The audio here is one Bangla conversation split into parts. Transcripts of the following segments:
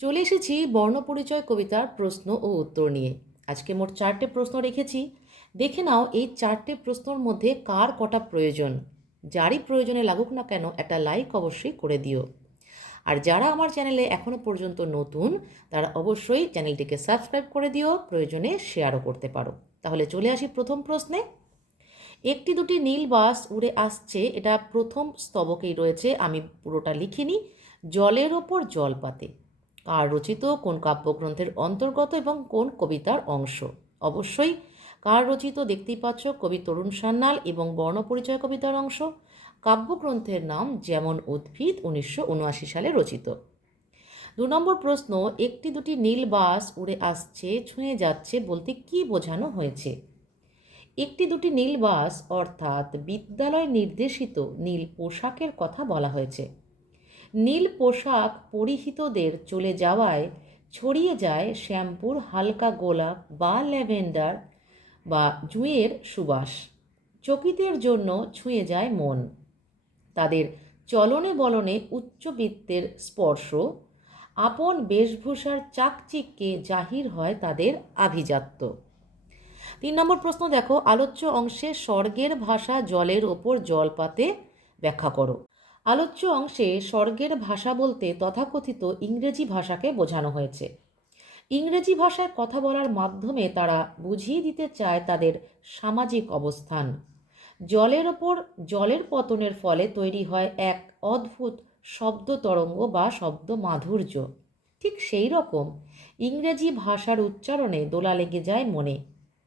চলে এসেছি বর্ণপরিচয় কবিতার প্রশ্ন ও উত্তর নিয়ে। আজকে মোট চারটে প্রশ্ন রেখেছি। দেখে নাও এই চারটে প্রশ্নর মধ্যে কার কটা প্রয়োজন। যারই প্রয়োজনে লাগুক না কেন, একটা লাইক অবশ্যই করে দিও। আর যারা আমার চ্যানেলে এখনও পর্যন্ত নতুন, তারা অবশ্যই চ্যানেলটিকে সাবস্ক্রাইব করে দিও, প্রয়োজনে শেয়ারও করতে পারো। তাহলে চলে আসি প্রথম প্রশ্নে। একটি দুটি নীল বাস উড়ে আসছে, এটা প্রথম স্তবকেই রয়েছে, আমি পুরোটা লিখিনি। জলের ওপর জলপাতে। কার রচিত কোন কাব্যগ্রন্থের অন্তর্গত এবং কোন কবিতার অংশ? অবশ্যই কার রচিত দেখতেই পাচ্ছ কবি তরুণ সান্যাল এবং বর্ণপরিচয় কবিতার অংশ। কাব্যগ্রন্থের নাম যেমন উদ্ভিদ উনিশশো উনআশি সালে রচিত। দু নম্বর প্রশ্ন, একটি দুটি নীল বাস উড়ে আসছে, ছুঁয়ে যাচ্ছে বলতে কি বোঝানো হয়েছে? একটি দুটি নীল বাস অর্থাৎ বিদ্যালয় নির্দেশিত নীল পোশাকের কথা বলা হয়েছে। নীল পোশাক পরিহিতদের চলে যাওয়ায় ছড়িয়ে যায় শ্যাম্পুর হালকা গোলাপ বা ল্যাভেন্ডার বা জুঁয়ের সুবাস। চকিতের জন্য ছুঁয়ে যায় মন। তাদের চলনে বলনে উচ্চবিত্তের স্পর্শ, আপন বেশভূষার চাকচিক্যে জাহির হয় তাদের আভিজাত্য। তিন নম্বর প্রশ্ন দেখো, আলোচ্য অংশে স্বর্গের ভাষা জলের ওপর জলপাতে ব্যাখ্যা করো। আলোচ্য অংশে স্বর্গের ভাষা বলতে তথাকথিত ইংরেজি ভাষাকে বোঝানো হয়েছে। ইংরেজি ভাষায় কথা বলার মাধ্যমে তারা বুঝিয়ে দিতে চায় তাদের সামাজিক অবস্থান। জলের ওপর জলের পতনের ফলে তৈরি হয় এক অদ্ভুত শব্দ তরঙ্গ বা শব্দ মাধুর্য। ঠিক সেই রকম ইংরেজি ভাষার উচ্চারণে দোলা লেগে যায় মনে।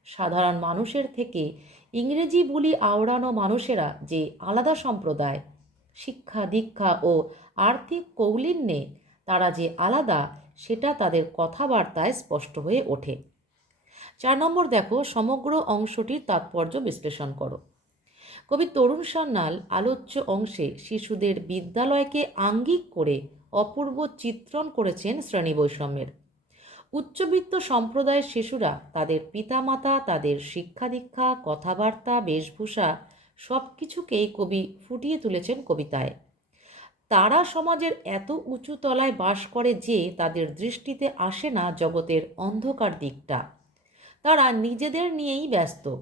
সাধারণ মানুষের থেকে ইংরেজি বুলি আওড়ানো মানুষেরা যে আলাদা সম্প্রদায় শিক্ষা, দীক্ষা ও আর্থিক কৌলিন্যে তারা যে আলাদা, সেটা তাদের কথাবার্তায় স্পষ্ট হয়ে ওঠে। চার নম্বর দেখো, সমগ্র অংশটির তাৎপর্য বিশ্লেষণ করো। কবি তরুণ সান্যাল আলোচ্য অংশে শিশুদের বিদ্যালয়কে আঙ্গিক করে অপূর্ব চিত্রণ করেছেন শ্রেণি বৈষম্যের উচ্চবিত্ত সম্প্রদায়ের শিশুরা তাদের পিতামাতা, তাদের শিক্ষা দীক্ষা, কথাবার্তা, বেশভূষা সব কিছুকেই কবি ফুটিয়ে তুলেছেন কবিতায়। তারা সমাজের এত উঁচু তলায় বাস করে যে তাদের দৃষ্টিতে আসে না জগতের অন্ধকার দিকটা। তারা নিজেদের নিয়েই ব্যস্ত।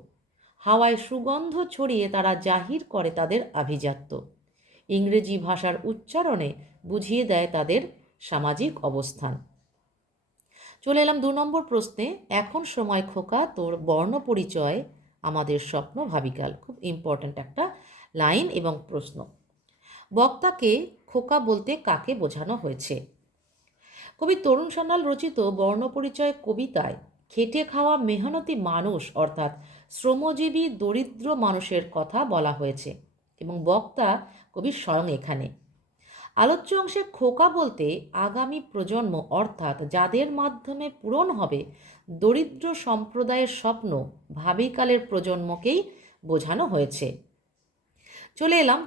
হাওয়ায় সুগন্ধ ছড়িয়ে তারা জাহির করে তাদের আভিজাত্য। ইংরেজি ভাষার উচ্চারণে বুঝিয়ে দেয় তাদের সামাজিক অবস্থান। চলে এলাম দু নম্বর প্রশ্নে। এখন সময় খোকা, তোর বর্ণ পরিচয় আমাদের স্বপ্ন ভাবিকাল। খুব ইম্পর্ট্যান্ট একটা লাইন এবং প্রশ্ন। বক্তাকে খোকা বলতে কাকে বোঝানো হয়েছে? কবি তরুণ সান্যাল রচিত বর্ণপরিচয় কবিতায়, খেটে খাওয়া মেহনতি মানুষ অর্থাৎ শ্রমজীবী দরিদ্র মানুষের কথা বলা হয়েছে এবং বক্তা কবি স্বয়ং এখানে। আলোচ্য অংশে খোকা বলতে আগামী প্রজন্ম অর্থাৎ যাদের মাধ্যমে পূরণ হবে দরিদ্র সম্প্রদায়ের স্বপ্ন ভাবিকালের প্রজন্মকেই বোঝানো হয়েছে। চলে এলাম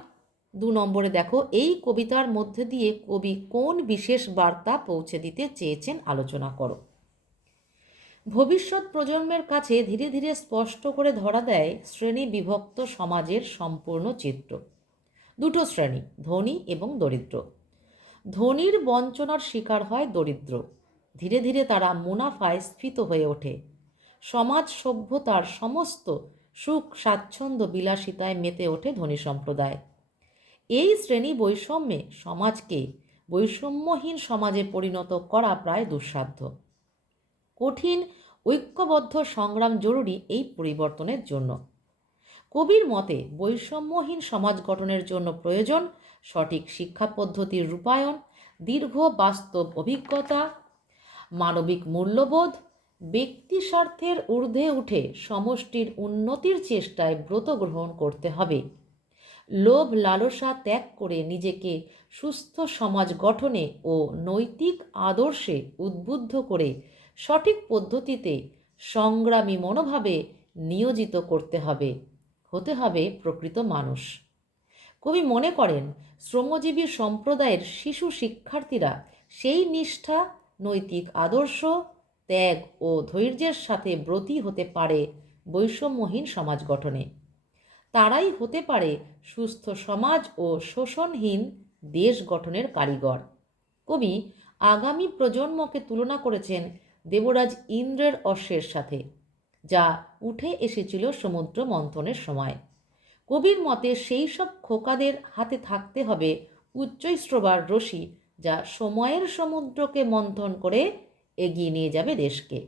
দু নম্বরে দেখো, এই কবিতার মধ্যে দিয়ে কবি কোন বিশেষ বার্তা পৌঁছে দিতে চেয়েছেন আলোচনা করো। ভবিষ্যৎ প্রজন্মের কাছে ধীরে ধীরে স্পষ্ট করে ধরা দেয় শ্রেণি বিভক্ত সমাজের সম্পূর্ণ চিত্র। দুটো শ্রেণি, ধনী এবং দরিদ্র। ধনীর বঞ্চনার শিকার হয় দরিদ্র। ধীরে ধীরে তারা মুনাফায় স্ফীত হয়ে ওঠে। সমাজ সভ্যতার সমস্ত সুখ স্বাচ্ছন্দ্য বিলাসিতায় মেতে ওঠে ধনী সম্প্রদায়। এই শ্রেণি বৈষম্যে সমাজকে বৈষম্যহীন সমাজে পরিণত করা প্রায় দুঃসাধ্য। কঠিন, ঐক্যবদ্ধ সংগ্রাম জরুরি এই পরিবর্তনের জন্য। কবির মতে, বৈষম্যহীন সমাজ গঠনের জন্য প্রয়োজন সঠিক শিক্ষা পদ্ধতির রূপায়ণ, দীর্ঘ বাস্তব অভিজ্ঞতা মানবিক মূল্যবোধ, ব্যক্তি স্বার্থের ঊর্ধ্বে উঠে সমষ্টির উন্নতির চেষ্টায় ব্রত গ্রহণ করতে হবে। লোভ লালসা ত্যাগ করে নিজেকে সুস্থ সমাজ গঠনে ও নৈতিক আদর্শে উদ্বুদ্ধ করে সঠিক পদ্ধতিতে সংগ্রামী মনোভাবে নিয়োজিত করতে হবে। হতে হবে প্রকৃত মানুষ। কবি মনে করেন, শ্রমজীবী সম্প্রদায়ের শিশু শিক্ষার্থীরা সেই নিষ্ঠা নৈতিক আদর্শ, ত্যাগ ও ধৈর্যের সাথে ব্রতী হতে পারে বৈষম্যহীন সমাজ গঠনে। তারাই হতে পারে সুস্থ সমাজ ও শোষণহীন দেশ গঠনের কারিগর। কবি আগামী প্রজন্মকে তুলনা করেছেন দেবরাজ ইন্দ্রের অশ্বের সাথে, যা উঠে এসেছিল সমুদ্র মন্থনের সময়। কবির মতে সেই সব খোকাদের হাতে থাকতে হবে উচ্চৈশ্রবার রশি যা সময়ের সমুদ্রকে মন্থন করে এগিয়ে নিয়ে যাবে দেশকে।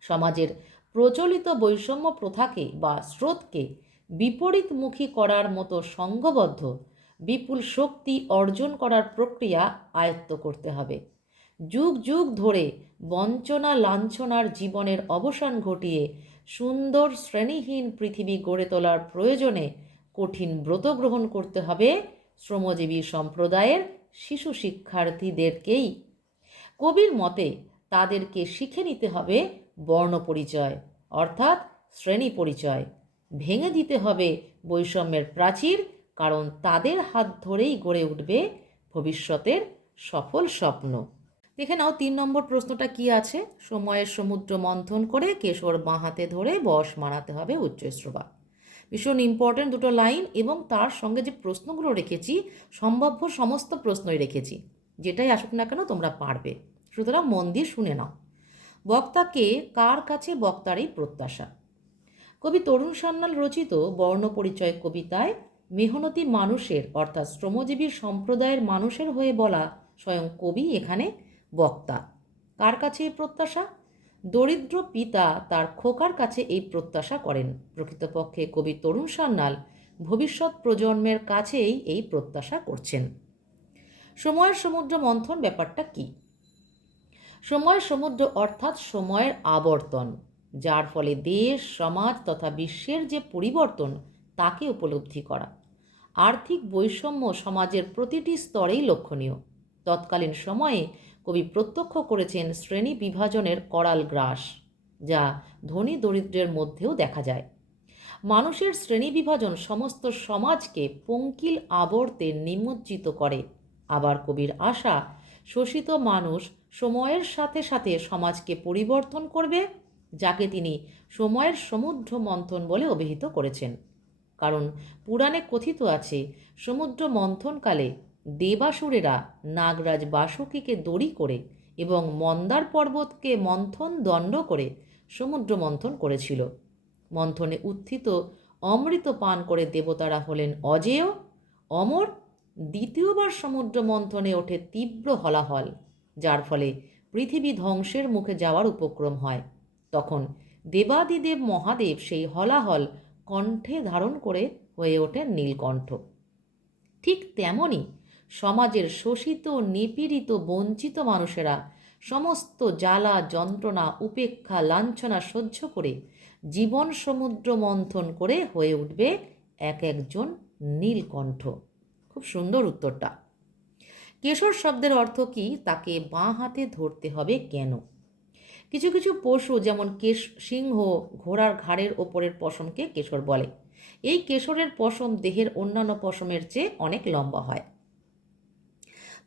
সমাজের প্রচলিত বৈষম্য প্রথাকে বা স্রোতকে বিপরীতমুখী করার মতো সঙ্গবদ্ধ বিপুল শক্তি অর্জন করার প্রক্রিয়া আয়ত্ত করতে হবে। যুগ যুগ ধরে বঞ্চনা লাঞ্ছনার জীবনের অবসান ঘটিয়ে সুন্দর শ্রেণীহীন পৃথিবী গড়ে তোলার প্রয়োজনে কঠিন ব্রত গ্রহণ করতে হবে শ্রমজীবী সম্প্রদায়ের শিশু শিক্ষার্থীদেরকেই। কবির মতে তাদেরকে শিখে নিতে হবে বর্ণ পরিচয়, অর্থাৎ শ্রেণি পরিচয়। ভেঙে দিতে হবে বৈষম্যের প্রাচীর, কারণ তাদের হাত ধরেই গড়ে উঠবে ভবিষ্যতের সফল স্বপ্ন। দেখে নাও তিন নম্বর প্রশ্নটা কি আছে? সময়ের সমুদ্র মন্থন করে কেশর বাঁ হাতে ধরে বশ মানাতে হবে উচ্চশ্রবা ভীষণ ইম্পর্টেন্ট দুটো লাইন এবং তার সঙ্গে যে প্রশ্নগুলো রেখেছি, সম্ভাব্য সমস্ত প্রশ্নই রেখেছি, যেটাই আসুক না কেন তোমরা পারবে। সুতরাং মন দিয়ে শুনে নাও। বক্তাকে কার কাছে বক্তারই প্রত্যাশা? কবি তরুণ সান্যাল রচিত বর্ণপরিচয় কবিতায় মেহনতি মানুষের অর্থাৎ শ্রমজীবী সম্প্রদায়ের মানুষের হয়ে বলা স্বয়ং কবি এখানে বক্তা। কার কাছে এই প্রত্যাশা? দরিদ্র পিতা তার খোকার কাছে এই প্রত্যাশা করেন। প্রকৃতপক্ষে কবি তরুণ সান্যাল ভবিষ্যৎ প্রজন্মের কাছেই এই প্রত্যাশা করছেন। সময়ের সমুদ্র মন্থন ব্যাপারটা কি? সময়ের সমুদ্র অর্থাৎ সময়ের আবর্তন, যার ফলে দেশ, সমাজ তথা বিশ্বের যে পরিবর্তন, তাকে উপলব্ধি করা। আর্থিক বৈষম্য সমাজের প্রতিটি স্তরেই লক্ষণীয়। তৎকালীন সময়ে কবি প্রত্যক্ষ করেছেন শ্রেণি বিভাজনের করাল গ্রাস, যা ধনী দরিদ্রের মধ্যেও দেখা যায়। মানুষের শ্রেণি বিভাজন সমস্ত সমাজকে পঙ্কিল আবর্তে নিমজ্জিত করে। আবার কবির আশা, শোষিত মানুষ সময়ের সাথে সাথে সমাজকে পরিবর্তন করবে, যাকে তিনি সময়ের সমুদ্র মন্থন বলে অভিহিত করেছেন। কারণ পুরাণে কথিত আছে, সমুদ্র মন্থনকালে দেবাসুরেরা নাগরাজ বাসুকীকে দড়ি করে এবং মন্দার পর্বতকে মন্থন দণ্ড করে সমুদ্র মন্থন করেছিল। মন্থনে উত্থিত অমৃত পান করে দেবতারা হলেন অজেয়, অমর, দ্বিতীয়বার সমুদ্র মন্থনে ওঠে তীব্র হলাহল, যার ফলে পৃথিবী ধ্বংসের মুখে যাওয়ার উপক্রম হয়। তখন দেবাদিদেব মহাদেব সেই হলাহল কণ্ঠে ধারণ করে হয়ে ওঠেন নীলকণ্ঠ। ঠিক তেমনই সমাজের শোষিত, নিপীড়িত, বঞ্চিত মানুষেরা সমস্ত জ্বালা, যন্ত্রণা, উপেক্ষা, লাঞ্ছনা সহ্য করে জীবন সমুদ্র মন্থন করে হয়ে উঠবে এক একজন নীলকণ্ঠ। খুব সুন্দর উত্তরটা। কেশর শব্দের অর্থ কি? তাকে বাঁ হাতে ধরতে হবে কেন? কিছু কিছু পশু যেমন কেশ, সিংহ ঘোড়ার ঘাড়ের ওপরের পশমকে কেশর বলে। এই কেশরের পশম দেহের অন্যান্য পশমের চেয়ে অনেক লম্বা হয়।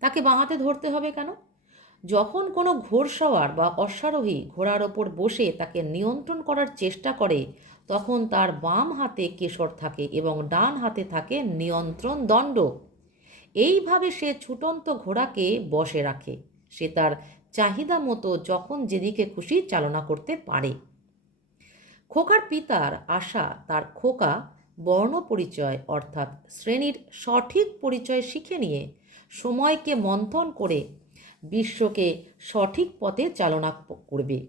তাকে বাঁহাতে ধরতে হবে কেন? যখন কোনো ঘোড়সওয়ার বা অশ্বারোহী ঘোড়ার ওপর বসে তাকে নিয়ন্ত্রণ করার চেষ্টা করে, তখন তার বাম হাতে কেশর থাকে এবং ডান হাতে থাকে নিয়ন্ত্রণ দণ্ড। এইভাবে সে ছুটন্ত ঘোড়াকে বসে রাখে। সে তার চাহিদা মতো যখন যেদিকে খুশি চালনা করতে পারে। খোকার পিতার আশা তার খোকা, বর্ণ পরিচয় অর্থাৎ শ্রেণির সঠিক পরিচয় শিখে নিয়ে সময়কে মন্থন করে বিশ্বকে সঠিক পথে চালনা করবে।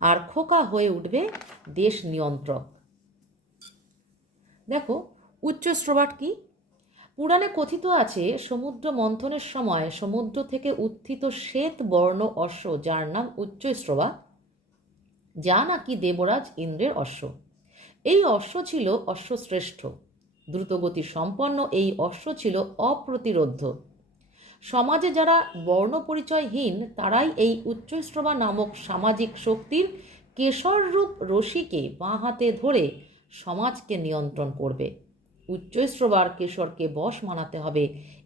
আর খোকা হয়ে উঠবে দেশ নিয়ন্ত্রক। দেখো, উচ্চ উচ্চশ্রবাট কি? পুরাণে কথিত আছে, সমুদ্র মন্থনের সময় সমুদ্র থেকে উত্থিত শ্বেত বর্ণ অশ্ব, যার নাম উচ্চ উচ্চশ্রবা যা নাকি দেবরাজ ইন্দ্রের অশ্ব। এই অশ্ব ছিল অশ্বশ্রেষ্ঠ। দ্রুতগতি সম্পন্ন এই অশ্ব ছিল অপ্রতিরোধ্য। সমাজে যারা বর্ণ পরিচয়হীন তারাই এই উচ্চশ্রবা নামক সামাজিক শক্তির কেশররূপ রশিকে বাঁ হাতে ধরে সমাজকে নিয়ন্ত্রণ করবে। উচ্চশ্রবার কেশরকে বশ মানাতে হবে।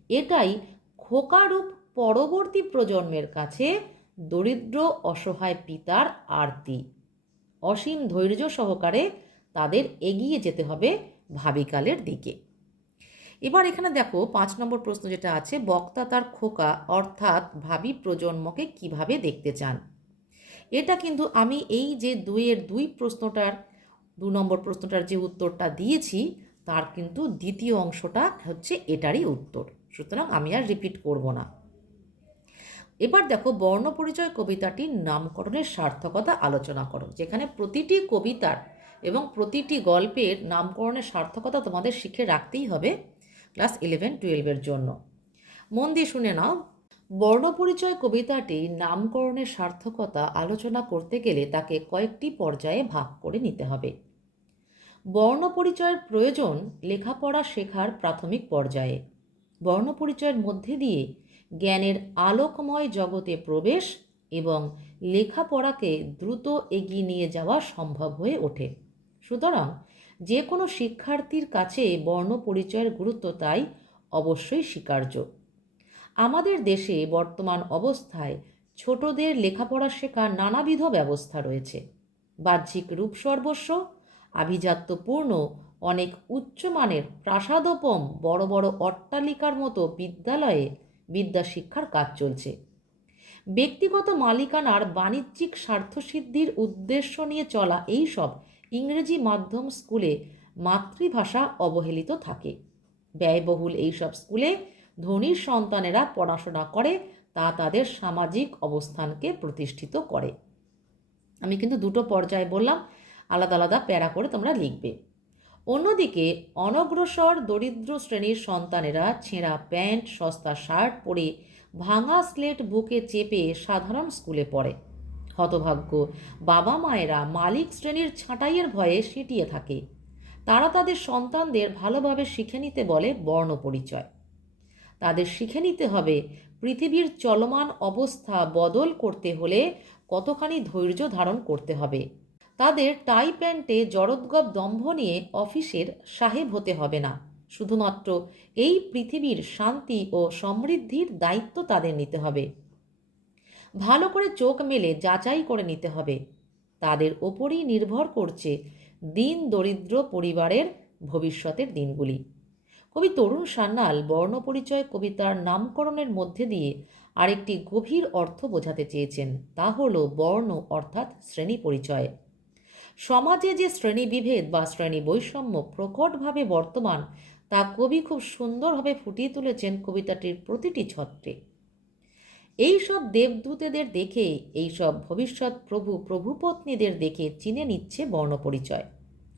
এটাই খোকারূপ পরবর্তী প্রজন্মের কাছে দরিদ্র, অসহায় পিতার আরতি। অসীম ধৈর্য সহকারে তাদের এগিয়ে যেতে হবে ভাবিকালের দিকে। এবার এখানে দেখো পাঁচ নম্বর প্রশ্ন যেটা আছে, বক্তা তার খোকা, অর্থাৎ ভাবি প্রজন্মকে কীভাবে দেখতে চান? এটা কিন্তু আমি এই যে দুইয়ের দুই প্রশ্নটার, দু নম্বর প্রশ্নটার যে উত্তরটা দিয়েছি, তার কিন্তু দ্বিতীয় অংশটা হচ্ছে এটারই উত্তর। সুতরাং আমি আর রিপিট করব না। এবার দেখো বর্ণপরিচয় কবিতাটির নামকরণের সার্থকতা আলোচনা করো। যেখানে প্রতিটি কবিতার এবং প্রতিটি গল্পের নামকরণের সার্থকতা তোমাদের শিখে রাখতেই হবে। ক্লাস ইলেভেন টুয়েলভের জন্য। মন দিয়ে শুনে নাও, বর্ণপরিচয় কবিতাটি নামকরণের সার্থকতা আলোচনা করতে গেলে তাকে কয়েকটি পর্যায়ে ভাগ করে নিতে হবে। বর্ণপরিচয়ের প্রয়োজন লেখাপড়া শেখার প্রাথমিক পর্যায়ে। বর্ণপরিচয়ের মধ্যে দিয়ে জ্ঞানের আলোকময় জগতে প্রবেশ এবং লেখাপড়াকে দ্রুত এগিয়ে নিয়ে যাওয়া সম্ভব হয়ে ওঠে। সুতরাং যে কোনো শিক্ষার্থীর কাছে বর্ণ পরিচয়ের গুরুত্ব তাই অবশ্যই স্বীকার্য। আমাদের দেশে বর্তমান অবস্থায় ছোটদের লেখাপড়া শেখার নানাবিধ ব্যবস্থা রয়েছে। বাহ্যিক রূপ সর্বস্ব, আভিজাত্যপূর্ণ, অনেক উচ্চমানের প্রাসাদোপম বড় বড় অট্টালিকার মতো বিদ্যালয়ে বিদ্যা শিক্ষার কাজ চলছে। ব্যক্তিগত মালিকানার বাণিজ্যিক স্বার্থসিদ্ধির উদ্দেশ্য নিয়ে চলা এই সব ইংরেজি মাধ্যম স্কুলে মাতৃভাষা অবহেলিত থাকে। ব্যয়বহুল এইসব স্কুলে ধনীর সন্তানেরা পড়াশোনা করে, তা তাদের সামাজিক অবস্থানকে প্রতিষ্ঠিত করে। আমি কিন্তু দুটো পর্যায়ে বললাম, আলাদা আলাদা প্যারা করে তোমরা লিখবে। অন্যদিকে অনগ্রসর দরিদ্র শ্রেণির সন্তানেরা ছেঁড়া প্যান্ট, সস্তা শার্ট পরে ভাঙা স্লেট বুকে চেপে সাধারণ স্কুলে পড়ে। হতভাগ্য। বাবা মায়েরা মালিক শ্রেণির ছাঁটাইয়ের ভয়ে সিটিয়ে থাকে। তারা তাদের সন্তানদের ভালোভাবে শিখে নিতে বলে বর্ণ পরিচয় তাদের শিখে নিতে হবে পৃথিবীর চলমান অবস্থা বদল করতে হলে কতখানি ধৈর্য ধারণ করতে হবে। তাদের টাই প্যান্টে জরদ্গব দম্ভ নিয়ে অফিসের সাহেব হতে হবে না। শুধুমাত্র এই পৃথিবীর শান্তি ও সমৃদ্ধির দায়িত্ব তাদের নিতে হবে। ভালো করে চোখ মেলে যাচাই করে নিতে হবে। তাদের ওপরই নির্ভর করছে দিন দরিদ্র পরিবারের ভবিষ্যতের দিনগুলি। কবি তরুণ সান্যাল বর্ণপরিচয় কবিতার নামকরণের মধ্যে দিয়ে আরেকটি গভীর অর্থ বোঝাতে চেয়েছেন, তা হল বর্ণ অর্থাৎ শ্রেণি পরিচয়। সমাজে যে শ্রেণীবিভেদ বা শ্রেণি বৈষম্য প্রকটভাবে বর্তমান, তা কবি খুব সুন্দরভাবে ফুটিয়ে তুলেছেন কবিতাটির প্রতিটি ছত্রে। এইসব দেবদূতেদের দেখে, এইসব ভবিষ্যৎ প্রভু প্রভুপত্নীদের দেখে চিনে নিচ্ছে বর্ণপরিচয়।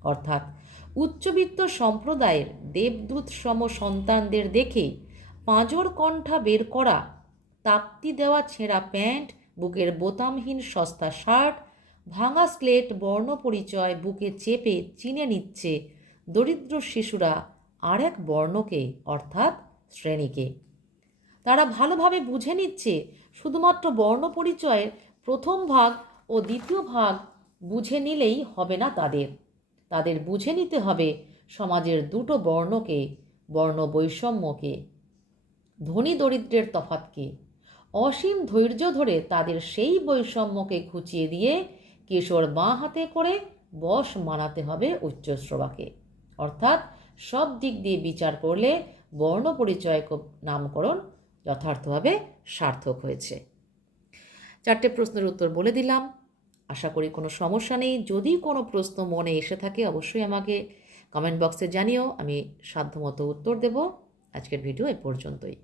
অর্থাৎ উচ্চবিত্ত সম্প্রদায়ের দেবদূত সম সন্তানদের দেখে পাঁজর কণ্ঠা বের করা, তাপ্তি দেওয়া ছেঁড়া প্যান্ট, বুকের বোতামহীন সস্তা শার্ট, ভাঙা স্লেট বর্ণ পরিচয় বুকে চেপে চিনে নিচ্ছে দরিদ্র শিশুরা আর এক বর্ণকে, অর্থাৎ শ্রেণীকে। তারা ভালোভাবে বুঝে নিচ্ছে। শুধুমাত্র বর্ণ পরিচয়ের প্রথম ভাগ ও দ্বিতীয় ভাগ বুঝে নিলেই হবে না তাদের। তাদের বুঝে নিতে হবে সমাজের দুটো বর্ণকে, বর্ণ বৈষম্যকে, ধনী দরিদ্রের তফাতকে অসীম ধৈর্য ধরে তাদের সেই বৈষম্যকে ঘুচিয়ে দিয়ে কেশর বাঁ হাতে করে বশ মানাতে হবে উচ্চশ্রবাকে অর্থাৎ সব দিক দিয়ে বিচার করলে বর্ণ পরিচয় নামকরণ যথার্থভাবে সার্থক হয়েছে। চারটে প্রশ্নের উত্তর বলে দিলাম। আশা করি কোনো সমস্যা নেই। যদি কোনো প্রশ্ন মনে এসে থাকে, অবশ্যই আমাকে কমেন্ট বক্সে জানিও। আমি সাধ্যমতো উত্তর দেব। আজকের ভিডিও এ পর্যন্তই।